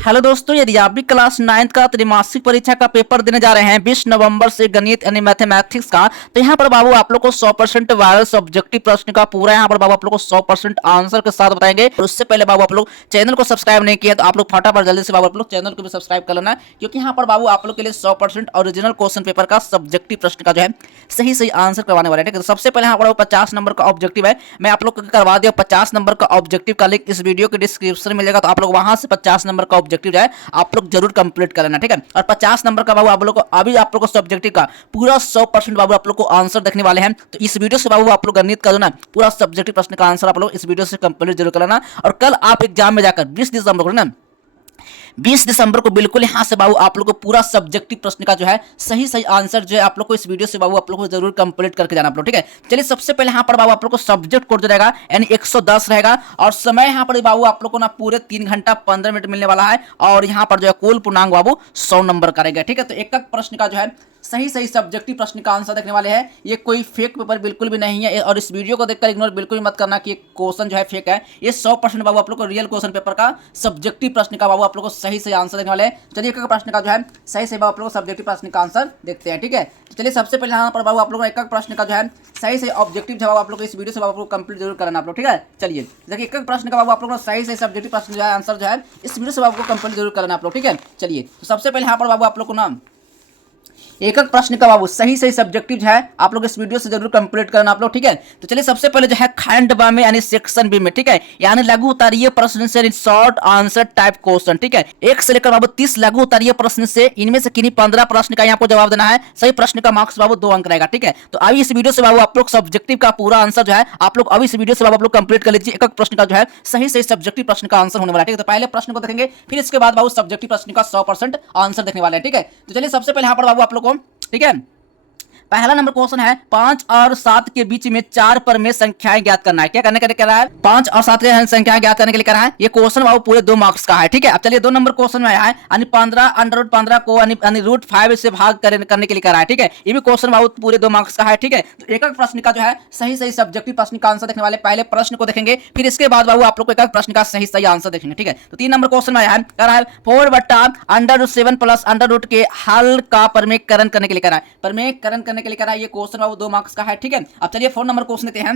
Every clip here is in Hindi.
हेलो दोस्तों, यदि आप भी क्लास 9th का त्रैमासिक परीक्षा का पेपर देने जा रहे हैं 20 नवंबर से गणित यानी मैथमेटिक्स का, तो यहाँ पर बाबू आप लोग को 100% वायरल सब्जेक्टिव प्रश्न का पूरा यहाँ पर बाबू आप लोग को 100% आंसर के साथ बताएंगे। और उससे पहले बाबू आप लोग चैनल को सब्सक्राइब नहीं किया तो आप लोग फटाफट जल्दी से बाबू आप लोग चैनल को भी सब्सक्राइब कर लेना, क्योंकि यहाँ पर बाबू आप लोग के लिए 100% ओरिजिनल क्वेश्चन पेपर का सब्जेक्टिव प्रश्न का जो है सही सही आंसर करवाने वाले हैं। तो सबसे पहले यहाँ पर 50 नंबर का ऑब्जेक्टिव है, मैं आप लोग को करवा दिया। 50 नंबर का ऑब्जेक्टिव का लिंक इस वीडियो के डिस्क्रिप्शन में मिलेगा, तो आप लोग वहां से 50 नंबर का ऑब्जेक्टिव जो है आप लोग जरूर कंप्लीट कर लेना, ठीक है। और 50 नंबर का बाबू आप लोग को अभी आप लोग को सब्जेक्टिव का पूरा 100% बाबू आप लोग को आंसर देखने वाले हैं। तो इस वीडियो से बाबू आप लोग गणित का जो ना पूरा सब्जेक्टिव प्रश्न का आंसर आप लोग इस वीडियो से कंप्लीट जरूर कर लेना। और कल आप एग्जाम में जाकर 20 दिसंबर को ना 20 दिसंबर को बिल्कुल यहाँ से बाबू आप लोग को पूरा सब्जेक्टिव प्रश्न का जो है सही सही आंसर जो है आप लोग को इस वीडियो से बाबू आप लोग को जरूर कंप्लीट करके जाना आप लोग, ठीक है। चलिए सबसे पहले यहाँ पर बाबू आप लोग को सब्जेक्ट कोड जो रहेगा यानी 110 रहेगा, और समय यहाँ पर बाबू आप लोग को ना पूरे 3 घंटा 15 मिनट मिलने वाला है। और यहाँ पर जो है कुल पूर्णांक बाबू 100 नंबर करेंगे, ठीक है। तो एक प्रश्न का जो है सही सही सब्जेक्टिव प्रश्न का आंसर देखने वाले हैं। ये कोई फेक पेपर बिल्कुल भी नहीं है, और इस वीडियो को देखकर इग्नोर बिल्कुल भी मत करना कि क्वेश्चन जो है फेक है। ये 100% बाबू आप लोग को रियल क्वेश्चन पेपर का सब्जेक्टिव प्रश्न का बाबू आप लोग को सही सही आंसर देखने वाले हैं। चलिए एक प्रश्न का जो है सही सही बाबू आप लोग को सब्जेक्टिव प्रश्न का आंसर देखते हैं, ठीक है। तो चलिए सबसे पहले यहाँ पर बाबू आप लोग एक प्रश्न का जो है सही सही ऑब्जेक्टिव जवाब आप लोग को इस वीडियो से बाबू आप लोग कंप्लीट जरूर करना आप लोग, ठीक है। चलिए देखिए एक प्रश्न का बाबू आप लोग सही सही सब्जेक्टिव प्रश्न जो है आंसर जो है इस वीडियो से बाबू को कंप्लीट जरूर करना आप लोग, ठीक है। चलिए तो सबसे पहले यहाँ पर बाबू आप लोग को ना एक प्रश्न का बाबू सही सही सब्जेक्टिव जो है आप लोग इस वीडियो से जरूर कंप्लीट करना आप लोग, ठीक है। तो चलिए सबसे पहले जो है खंड ब में यानी सेक्शन बी में, ठीक है, यानी लघु उत्तरीय प्रश्न से शॉर्ट आंसर टाइप क्वेश्चन, ठीक है। 1 से लेकर बाबू 30 लघु उत्तरीय प्रश्न से इनमें से किन्हीं 15 प्रश्न का यहाँ पर जवाब देना है। सही प्रश्न का मार्क्स बाबू 2 अंक रहेगा, ठीक है। तो अभी इस वीडियो से बाबू आप लोग सब्जेक्टिव का पूरा आंसर जो है आप लोग अभी इस वीडियो से बाबू आप लोग कंप्लीट कर लीजिए। एक प्रश्न का जो है सही सही सब्जेक्टिव प्रश्न का आंसर होने वाला है, ठीक है। तो पहले प्रश्न को देखेंगे, फिर इसके बाद बाबू सब्जेक्टिव प्रश्न का 100% आंसर देखने वाले हैं, ठीक है। तो चलिए सबसे पहले यहाँ पर बाबू आप लोग को, ठीक है, पहला नंबर क्वेश्चन है 5 और 7 के बीच में 4 पर में संख्याएं ज्ञात करना है। क्या करने के लिए कह रहा है? 5 और 7 के संख्याएं ज्ञात करने के लिए कह रहा है। ये क्वेश्चन बाबू पूरे 2 मार्क्स का है, ठीक है। अब चलिए 2 नंबर क्वेश्चन में आया है यानी 15 अंडर 15 को यानी रूट 5 से भाग करने के लिए कह रहा है, ठीक है। ये भी क्वेश्चन बाबू पूरे 2 मार्क्स का है, ठीक है। तो एक प्रश्न का जो है सही सही सब्जेक्टिव प्रश्न का आंसर देखने वाले पहले प्रश्न को देखेंगे, फिर इसके बाद बाबू आप लोग को एक प्रश्न का सही सही आंसर देखेंगे, ठीक है। तो 3 नंबर क्वेश्चन में आया है, कह रहा है 4/√7 प्लस अंडर के हल का प्रमेयकरण करने के लिए कह रहा है। प्रमेयकरण करने के लिए कह रहा है। ये क्वेश्चन बाबू 2 मार्क्स का है, ठीक है। अब चलिए 4 नंबर क्वेश्चन लेते हैं।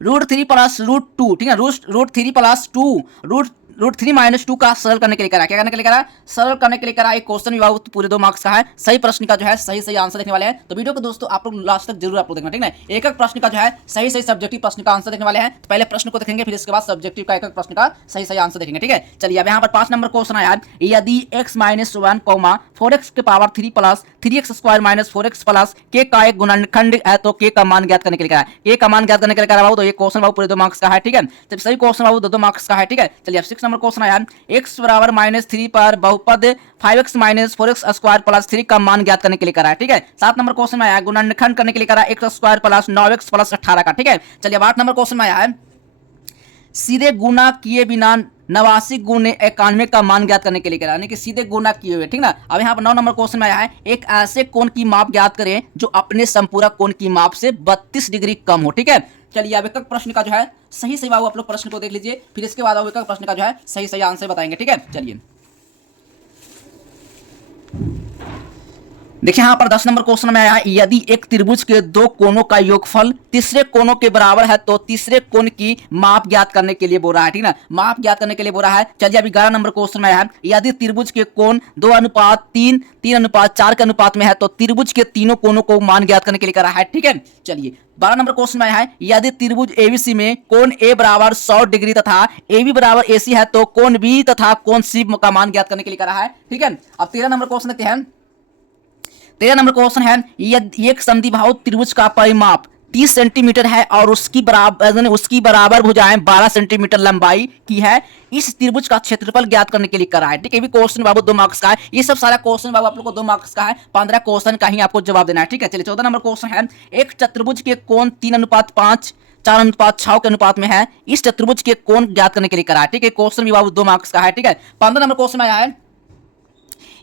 √3 प्लस √2, ठीक है, √3 प्लस 2 √3 माइनस 2 का सरल करने के लिए करा है। क्या करने के लिए करा है? सरल करने के लिए करा है। एक क्वेश्चन भी बाबू पूरे 2 मार्क्स का है। सही प्रश्न का जो है सही सही आंसर देखने वाले हैं। तो वीडियो को दोस्तों आप लोग लास्ट तक जरूर आप लोग देखना, ठीक है। एक एक प्रश्न का जो है सही सही सब्जेक्टिव प्रश्न का आंसर देखने वाले हैं। तो पहले प्रश्न को देखेंगे, फिर इसके बाद सब्जेक्टिव का एक एक प्रश्न का सही सही आंसर देखेंगे, ठीक है। चलिए अब यहाँ पर 5 नंबर क्वेश्चन आया है, यदि x - 1 4x के power 3 plus 3x² - 4x plus k का एक गुणनखंड है तो k का मान ज्ञात करने के लिए कहा है। k का मान ज्ञात करने के लिए कहा बाबू। तो ये क्वेश्चन बाबू पूरे 2 मार्क्स का है, ठीक है। तो सही क्वेश्चन बाबू 2 मार्क्स का है, ठीक है। चलिए अब 6 नंबर क्वेश्चन आया है, x बराबर -3 पर बहुपद 5x - 4x² प्लस 3 का मान ज्ञात करने के लिए करा है, ठीक है। 7 नंबर क्वेश्चन में आया गुणनखंड करने के लिए करा x² प्लस 9x प्लस 18 का, ठीक है। चलिए 8 नंबर क्वेश्चन में आया है सीधे गुना किए बिना 89 गुने 91 का मान ज्ञात करने के लिए करा, यानी कि सीधे गुना किए हुए, ठीक ना। अब यहाँ पर 9 नंबर क्वेश्चन में आया है एक ऐसे कोण की माप ज्ञात करें जो अपने संपूरक कोण की माप से 32 डिग्री कम हो, ठीक है। चलिए अब एक प्रश्न का जो है सही सही बाबू आप लोग प्रश्न को देख लीजिए, फिर इसके बाद एक प्रश्न का जो है सही सही आंसर बताएंगे, ठीक है। चलिए देखिए यहाँ पर 10 नंबर क्वेश्चन में आया है, यदि एक त्रिभुज के 2 कोणों का योगफल तीसरे कोणों के बराबर है तो तीसरे कोण की माप ज्ञात करने के लिए बोल रहा है, ठीक ना। माप ज्ञात करने के लिए बोल रहा है। चलिए अभी 11 नंबर क्वेश्चन में आया है, यदि त्रिभुज के कोण 2:3 3:4 के अनुपात में है तो त्रिभुज के तीनों कोणों को मान ज्ञात करने के लिए करा है, ठीक है। चलिए 12 नंबर क्वेश्चन में आया है, यदि त्रिभुज एबीसी में कोण ए बराबर 100 डिग्री तथा एबी बराबर एसी है तो कोण बी तथा कोण सी का मान ज्ञात करने के लिए करा है, ठीक है। अब 13 नंबर क्वेश्चन लेते हैं। 13 नंबर क्वेश्चन है, एक समद्विबाहु त्रिभुज का परिमाप 30 सेंटीमीटर है और उसकी बराबर भुजाएं 12 सेंटीमीटर लंबाई की है। इस त्रिभुज का क्षेत्रफल ज्ञात करने के लिए करा है, ठीक है। भी क्वेश्चन बाबू 2 मार्क्स का है। ये सब सारा क्वेश्चन बाबू आप लोग को 2 मार्क्स का है। 15 क्वेश्चन का ही आपको जवाब देना है, ठीक है। चलिए 14 नंबर क्वेश्चन है, एक चतुर्भुज के कोण 3:5 4:6 के अनुपात में है। इस चतुर्भुज के कोण ज्ञात करने के लिए करा है, ठीक है। क्वेश्चन भी बाबू 2 मार्क्स का है, ठीक है। 15 नंबर क्वेश्चन में आया है,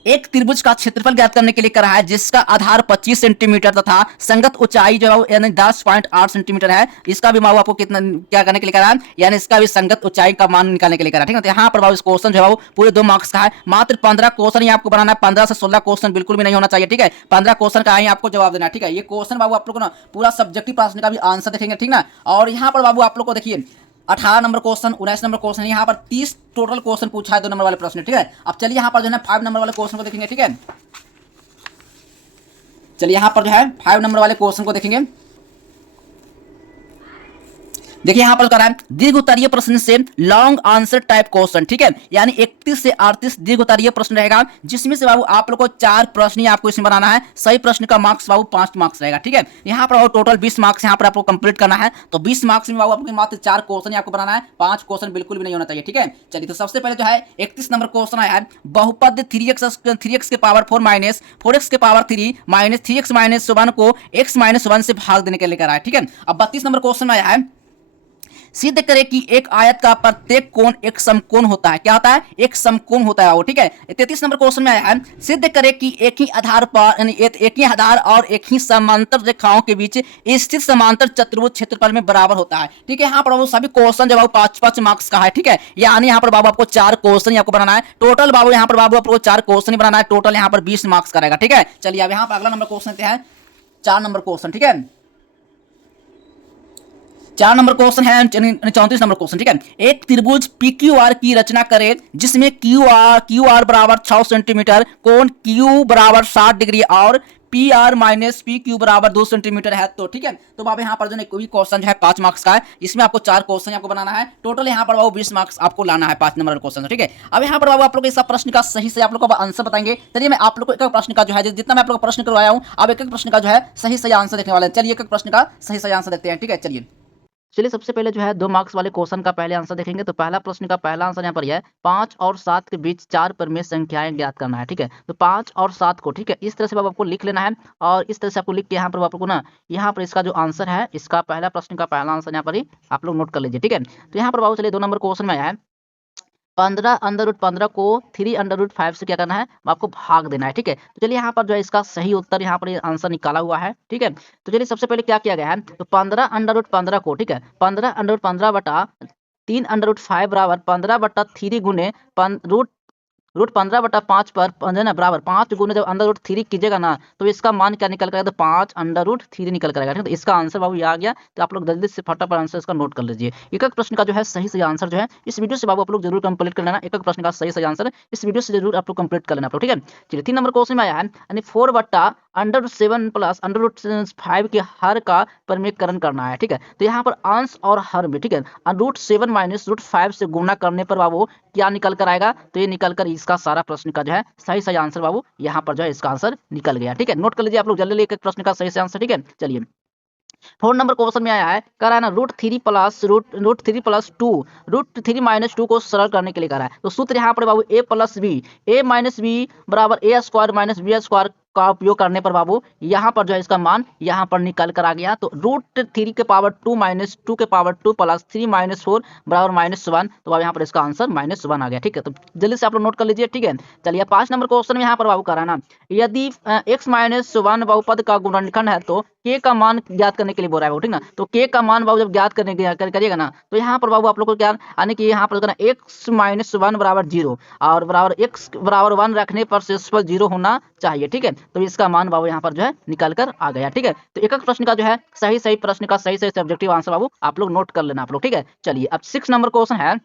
एक त्रिभुज का क्षेत्रफल ज्ञात करने के लिए करा है जिसका आधार 25 सेंटीमीटर तथा संगत ऊंचाई जो है यानी 10.8 सेंटीमीटर है। इसका भी बाबू आपको कितना क्या करने के लिए करा है, यानी इसका भी संगत ऊंचाई का मान निकालने के लिए करा है। ठीक है, तो यहाँ पर बाबू इस क्वेश्चन जो है पूरे 2 मार्क्स का है। मात्र 15 क्वेश्चन ही आपको बनाना है, 15 से 16 क्वेश्चन बिल्कुल भी नहीं होना चाहिए। ठीक है, 15 क्वेश्चन का ही आपको जवाब देना है। ठीक है, ये क्वेश्चन बाबू आप लोग को ना पूरा सब्जेक्टिव प्रश्न का भी आंसर देखेंगे। ठीक ना, और यहाँ पर बाबू आप लोग को देखिए 18 नंबर क्वेश्चन, 19 नंबर क्वेश्चन, यहाँ पर 30 टोटल क्वेश्चन पूछा है 2 नंबर वाले प्रश्न। ठीक है, अब चलिए यहाँ पर जो है 5 नंबर वाले क्वेश्चन को देखेंगे। ठीक है, चलिए यहाँ पर जो है 5 नंबर वाले क्वेश्चन को देखेंगे। देखिए यहाँ पर करा है दीर्घ उत्तरीय प्रश्न से लॉन्ग आंसर टाइप क्वेश्चन। ठीक है, यानी 31 से 38 दीर्घ उत्तरीय प्रश्न रहेगा, जिसमें से बाबू आप लोग को 4 प्रश्न ही आपको इसमें बनाना है। सही प्रश्न का मार्क्स बाबू 5 मार्क्स रहेगा। ठीक है, यहाँ पर टोटल 20 मार्क्स यहाँ पर आपको कंप्लीट करना है। तो 20 मार्क्स में बाबू आपको मात्र 4 क्वेश्चन ही आपको बनाना है, 5 क्वेश्चन बिल्कुल भी नहीं होना चाहिए। ठीक है, चलिए तो सबसे पहले जो है 31 नंबर क्वेश्चन आया है बहुपद 3x के पावर 4 माइनस 4x के पावर 3 माइनस 3x माइनस 1 को x माइनस 1 से भाग देने के लिए करा है। ठीक है, अब 32 नंबर क्वेश्चन में आया है सिद्ध करे कि एक आयत का प्रत्येक कोण एक समकोण होता है। क्या होता है? एक समकोण होता है वो। ठीक है, 33 नंबर क्वेश्चन में आया है सिद्ध करे कि एक ही आधार पर यानी एक ही आधार और एक ही समांतर रेखाओं के बीच स्थित समांतर चतुर्भुज क्षेत्रफल में बराबर होता है। ठीक है, यहाँ पर वो सभी क्वेश्चन जब 5-5 मार्क्स का है। ठीक है, यानी यहाँ पर बाबू आपको 4 क्वेश्चन आपको बनाना है टोटल। बाबू यहाँ पर बाबू आपको 4 क्वेश्चन ही बनाना है टोटल, यहाँ पर 20 मार्क्स का रहेगा। ठीक है, चलिए अब यहाँ पर अगला नंबर क्वेश्चन लेते हैं 4 नंबर क्वेश्चन। ठीक है, 4 नंबर क्वेश्चन है 34 नंबर क्वेश्चन। ठीक है, एक त्रिभुज PQR की रचना करें जिसमें QR बराबर 6 सेंटीमीटर, कोण Q बराबर 60 डिग्री और PR माइनस PQ बराबर 2 सेंटीमीटर है। तो ठीक है, तो बाबू यहाँ पर जो कोई क्वेश्चन जो है 5 मार्क्स का है, इसमें आपको 4 क्वेश्चन आपको बनाना है टोटल। यहाँ पर बाबू 20 मार्क्स आपको लाना है 5 नंबर क्वेश्चन। ठीक है, अब यहाँ पर बाबू आप लोग इस प्रश्न का सही से आप लोग को आंसर बताएंगे। चलिए मैं आप लोग को एक प्रश्न का जो है जितना मैं आप लोग को प्रश्न करवाया हूँ, अब एक प्रश्न का जो है सही आंसर देखने वाले हैं। चलिए एक प्रश्न का सही आंसर देखते हैं। ठीक है, चलिए सबसे पहले जो है 2 मार्क्स वाले क्वेश्चन का पहले आंसर देखेंगे। तो पहला प्रश्न का पहला आंसर यहाँ पर यह है 5 और 7 के बीच 4 परिमेय संख्याएं ज्ञात करना है। ठीक है, तो 5 और 7 को ठीक है इस तरह से आपको लिख लेना है और इस तरह से आपको लिख के यहाँ पर आपको ना यहाँ पर इसका जो आंसर है, इसका पहला प्रश्न का पहला आंसर यहाँ पर ही आप लोग नोट कर लीजिए। ठीक है, तो यहाँ पर बाबू चलिए 2 नंबर क्वेश्चन में आया है 15√15 को 3√5 से क्या करना है, आपको भाग देना है। ठीक है, तो चलिए यहाँ पर जो है इसका सही उत्तर यहाँ पर आंसर निकाला हुआ है। ठीक है, तो चलिए सबसे पहले क्या किया गया है, तो 15√15 को ठीक है 15√15 बटा 3√5 बराबर 15/3 गुने रूट 15/5 पर जो है ना बराबर 5 गुने जब √3 कीजिएगा ना तो इसका मान क्या निकल कर आएगा, तो 5√3 निकल कर आएगा। ठीक है, तो इसका आंसर बाबू ये आ गया। तो आप लोग जल्दी से फटाफट आंसर इसका नोट कर लीजिए। एक एक प्रश्न का जो है सही आंसर जो है इस वीडियो से बाबू आप लोग जरूर कंप्लीट कर लेना। एक एक प्रश्न का सही आंसर इस वीडियो से जरूर आप लोग कंप्लीट कर लेना आप लोग। ठीक है, चलिए 3 नंबर क्वेश्चन में आया है यानी 4/√7 प्लस √5 के हर का परिमेयकरण करना है। ठीक है, तो यहाँ पर अंश और हर में ठीक है √7 माइनस √5 से गुणा करने पर बाबू क्या निकल कर आएगा, तो ये निकल कर इसका सारा प्रश्न का जो है सही आंसर बाबू यहाँ पर जो है इसका आंसर निकल गया। ठीक है, नोट कर लीजिए आप लोग जल्दी एक प्रश्न का सही आंसर। ठीक है, चलिए 4 नंबर क्वेश्चन में आया है कह रहा है ना √3 प्लस 2 √3 माइनस 2 को सरल करने के लिए कह रहा है। तो सूत्र यहाँ पर बाबू a माइनस b बराबर a² माइनस b² का उपयोग करने पर बाबू यहाँ पर जो है इसका मान यहाँ पर निकल कर आ गया। तो √3 के पावर 2 माइनस 2 के पावर 2 प्लस 3 माइनस 4 बराबर -1। तो बाबू यहाँ पर इसका आंसर -1 आ गया। ठीक है, तो जल्दी से आप लोग नोट कर लीजिए। ठीक है, चलिए 5 नंबर क्वेश्चन में यहाँ पर बाबू कह रहा है ना यदि x-1 बहुपद का गुणनखंड है तो k का मान ज्ञात करने के लिए बोल रहा है। ठीक ना, तो k का मान बाबू जब ज्ञात करने करिएगा ना तो यहाँ पर बाबू आप लोग को क्या यानी कि यहाँ पर x-1 बराबर 0 और बराबर x बराबर 1 रखने पर शेषफल 0 होना चाहिए। ठीक है, तो इसका मान बाबू यहाँ पर जो है निकल कर आ गया। ठीक है, तो एक एक प्रश्न का जो है सही प्रश्न का सही सब्जेक्टिव आंसर बाबू आप लोग नोट कर लेना आप लोग। ठीक है, चलिए अब 6 नंबर क्वेश्चन है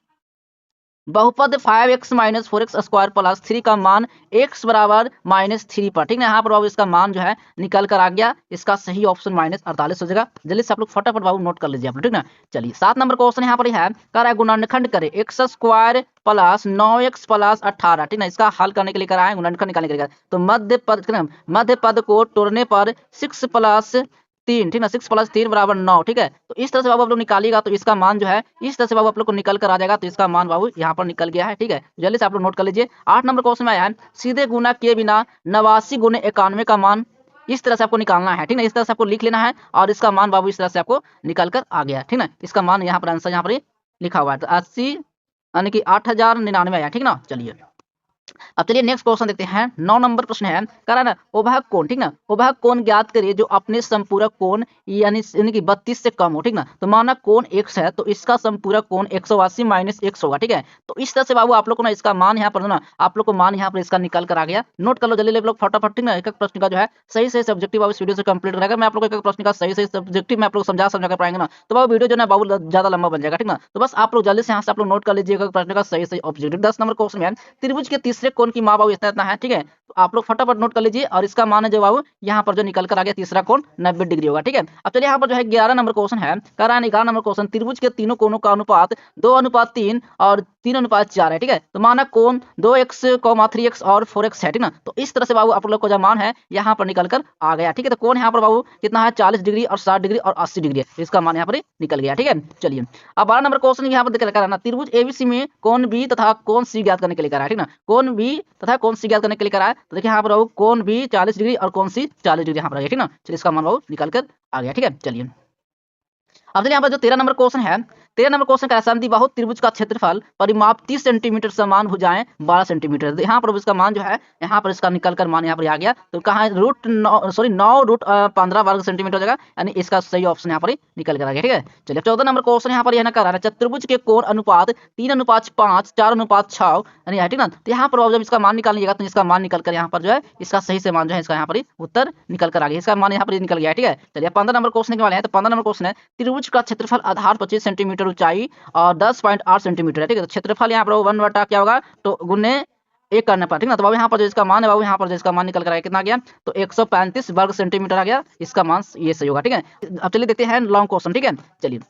बहुपद 5x माइनस 4x² प्लस 3 का मान x बराबर -3 पर। ठीक है, यहाँ पर बाबू इसका मान जो है निकल कर आ गया। इसका सही ऑप्शन -48 हो जाएगा। जल्दी से आप लोग फटाफट बाबू नोट कर लीजिए आप लोग। ठीक ना, चलिए 7 नंबर क्वेश्चन यहाँ पर है कह रहा है गुणनखंड करे x² प्लस 9x प्लस 18। ठीक ना, इसका हल करने के लिए करा है गुणनखंड निकालने के लिए। तो मध्य पद को तोड़ने पर 6 प्लस 3 ठीक ना 6 प्लस 3 बराबर 9। ठीक है, तो इस तरह से बाबू आप लोग निकालिएगा तो इसका मान जो है इस तरह से बाबू आप लोग को निकल कर आ जाएगा। तो इसका मान बाबू यहाँ पर निकल गया है। ठीक है, जल्दी से आप लोग नोट कर लीजिए। 8 नंबर क्वेश्चन में आया है सीधे गुना किए बिना 89 गुने 91 का मान इस तरह से आपको निकालना है। ठीक ना, इस तरह से आपको लिख लेना है और इसका मान बाबू इस तरह से आपको निकल कर आ गया। ठीक ना, इसका मान यहाँ पर आंसर यहाँ पर लिखा हुआ है। तो 80 यानी कि 8099 आया। ठीक ना, चलिए अब चलिए नेक्स्ट क्वेश्चन देखते हैं। 9 नंबर प्रश्न है, कह रहा है ना उभय कोण, ठीक ना, उभय कोण ज्ञात करिए जो अपने संपूरक कोण यानी कि 32 से कम हो, ठीक ना। तो माना कोण x है तो इसका संपूरक कोण 180 माइनस x होगा, ठीक है। तो इस तरह से बाबू आप लोग को ना इसका मान यहाँ पर ना आप लोग को मान यहाँ पर इसका निकल कर आ गया। नोट कर लो जल्दी लोग फटाफट, ठीक ना। एक एक प्रश्न का जो है सही सही सब्जेक्टिव आप इस वीडियो से कंप्लीट करेगा। मैं आप लोग को एक प्रश्न का सही सही सब्जेक्टिव मैं आप लोग समझा कर पाएंगे ना तो बाबू वीडियो जो है बाबू ज्यादा लंबा बन जाएगा, ठीक ना। तो बस आप लोग जल्दी से यहाँ से आप लोग नोट कर लीजिएगा प्रश्न का सही सही ऑब्जेक्टिव। 10 नंबर क्वेश्चन में त्रिभुज के तीसरे कोण की मान बाबू इतना इतना है, ठीक है। तो आप लोग फटाफट नोट कर लीजिए और इसका मान है जो बाबू यहाँ पर जो निकल कर आ गया तीसरा कोण 90 डिग्री होगा, ठीक है। अब चलिए यहाँ पर जो है 11 नंबर क्वेश्चन है, कह रहा है 11 नंबर क्वेश्चन त्रिभुज के तीनों कोणों का अनुपात 2:3 और 3:4 है, ठीक है। तो माना कोण 2x, 3x और 4x है, ठीक ना। तो इस तरह से बाबू आप लोग को जो मान है यहाँ पर निकल कर आ गया, ठीक है। तो कोण यहाँ पर बाबू कितना है 40 डिग्री और 60 डिग्री और 80 डिग्री है, इसका मान यहाँ पर निकल गया, ठीक है। चलिए अब 12 नंबर क्वेश्चन यहाँ पर दिख रहा है ना त्रिभुज एबीसी में कोण बी तथा कोण सी ज्ञात करने के लिए कह रहा है, ठीक ना। कोण बी तथा कोण सी ज्ञात करने के लिए कह रहा है। तो देखिए यहाँ पर बाबू कोण बी 40 डिग्री और कोण सी 40 डिग्री यहाँ पर आ गया, ठीक ना। चलिए इसका मान बाबू निकल कर आ गया, ठीक है। चलिए अब चलिए यहाँ पर जो 13 नंबर क्वेश्चन है, 13 नंबर क्वेश्चन का समद्विबाहु त्रिभुज का क्षेत्रफल परिमाप 30 सेंटीमीटर समान भुजाएं 12 सेंटीमीटर। तो यहाँ पर इसका मान जो है यहाँ पर इसका निकल कर मान यहाँ पर आ गया। तो कहाँ है 9√15 वर्ग सेंटीमीटर हो जाएगा, यानी इसका सही ऑप्शन यहाँ पर निकल कर आ गया, ठीक है। चलिए 14 नंबर क्वेश्चन यहाँ पर यह कर रहा है चतुर्भुज के कोण अनुपात 3:5, 4:6 यानी है, ठीक ना। तो यहाँ पर जब इसका मान निकालिएगा तो इसका मान निकल कर यहाँ पर जो है इसका सही से मान जो है इसका यहाँ पर उत्तर निकल कर आ गया, इसका मान यहाँ पर निकल गया, ठीक है। चलिए 15 नंबर क्वेश्चन के वाले हैं। तो 15 नंबर क्वेश्चन है त्रिभुज का क्षेत्रफल आधार 25 सेंटीमीटर ऊंचाई और 10.8 सेंटीमीटर है, ठीक है। तो क्षेत्रफल यहाँ पर 1 बटा क्या होगा तो गुने 1 करने पर, ठीक ना। तो बाबू यहाँ पर जो इसका मान है बाबू यहाँ पर जो इसका मान निकल कर आया कितना गया तो 135 वर्ग सेंटीमीटर आ गया, इसका मान ये सही होगा, ठीक है। अब चलिए देखते हैं लॉन्ग क्वेश्चन, ठीक है। चलिए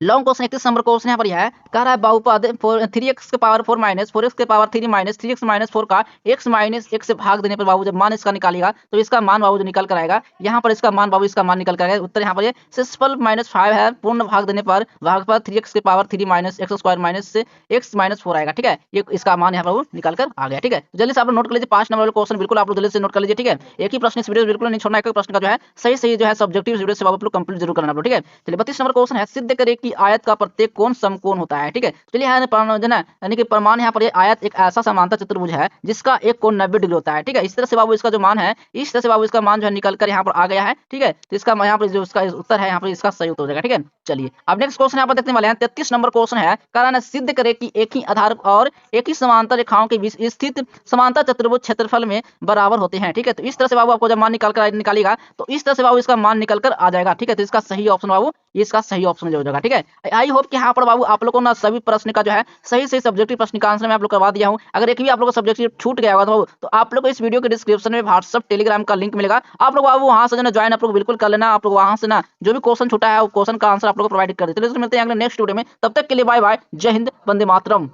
लॉन्ग क्वेश्चन 31 नंबर क्वेश्चन यहाँ पर यह है, कह रहा है बहुपद 3x के पावर 4 माइनस 4x के पावर 3 माइनस 3x माइनस 4 का x माइनस 1 से भाग देने पर बाबू जब मान इसका निकालेगा तो इसका मान बाबू जो निकल कर आएगा यहाँ पर इसका मान बाबू इसका मान निकल कर आएगा। उत्तर यहाँ पर ये 6/5 है, पूर्ण भाग देने पर भाग पर 3x के power 3 minus x square minus से x माइनस 4 आएगा, ठीक है। ये इसका मान यहाँ पर निकल कर आ गया, ठीक है। जल्दी से आप नोट कर लीजिए 5 नंबर क्वेश्चन बिल्कुल आप लोग जल्दी से नोट कर लीजिए, ठीक है। एक ही प्रश्न इस वीडियो बिल्कुल नहीं छोड़ना, एक प्रश्न का जो है सही सही जो है सब्जेक्टिव वीडियो से आप लोग कंप्लीट जरूर करना, ठीक है। चलिए 32 नंबर क्वेश्चन है सिद्ध करें कि आयत का प्रत्येक कोण समकोण होता है, ठीक है। चलिए यानी कि प्रमाण यहाँ पर ये आयत एक ऐसा समांतर चतुर्भुज है जिसका एक कोण 90 डिग्री होता है, ठीक है। इस तरह से बाबू इसका जो मान है इस तरह से बाबू इसका मान जो है निकल कर यहाँ पर आ गया है, ठीक है। तो इसका यहाँ पर जो इसका उत्तर है यहाँ पर इसका सही उत्तर हो जाएगा, ठीक है। चलिए अब नेक्स्ट क्वेश्चन यहाँ पर देखने वाले हैं 33 नंबर क्वेश्चन है, कारण सिद्ध करे कि एक ही आधार और एक ही समांतर रेखाओं के बीच स्थित समांतर चतुर्भुज क्षेत्रफल में बराबर होते हैं, ठीक है। तो इस तरह से बाबू आपको जब मान निकालेगा तो इस तरह से बाबू इसका मान निकल कर आ जाएगा, ठीक है। तो इसका सही ऑप्शन बाबू इसका सही ऑप्शन जो हो जाएगा, ठीक है। आई होप कि यहाँ पर बाबू आप लोग को ना सभी प्रश्न का जो है सही सही सब्जेक्टिव प्रश्न का आंसर मैं आप लोग करवा दिया हूँ। अगर एक भी आप लोग को सब्जेक्टिव छूट गया होगा तो आप लोग को इस वीडियो के डिस्क्रिप्शन में व्हाट्सएप टेलीग्राम का लिंक मिलेगा, आप लोग बाबू वहां से जो ज्वाइन आप लोग बिल्कुल कर लेना। आप लोग वहां से ना जो भी क्वेश्चन छूटा है वो क्वेश्चन का आंसर आप लोग को प्रोवाइड कर देते हैं। मिलते हैं अगले नेक्स्ट वीडियो में, तब तक के लिए बाय बाय, जय हिंद, वंदे मातरम।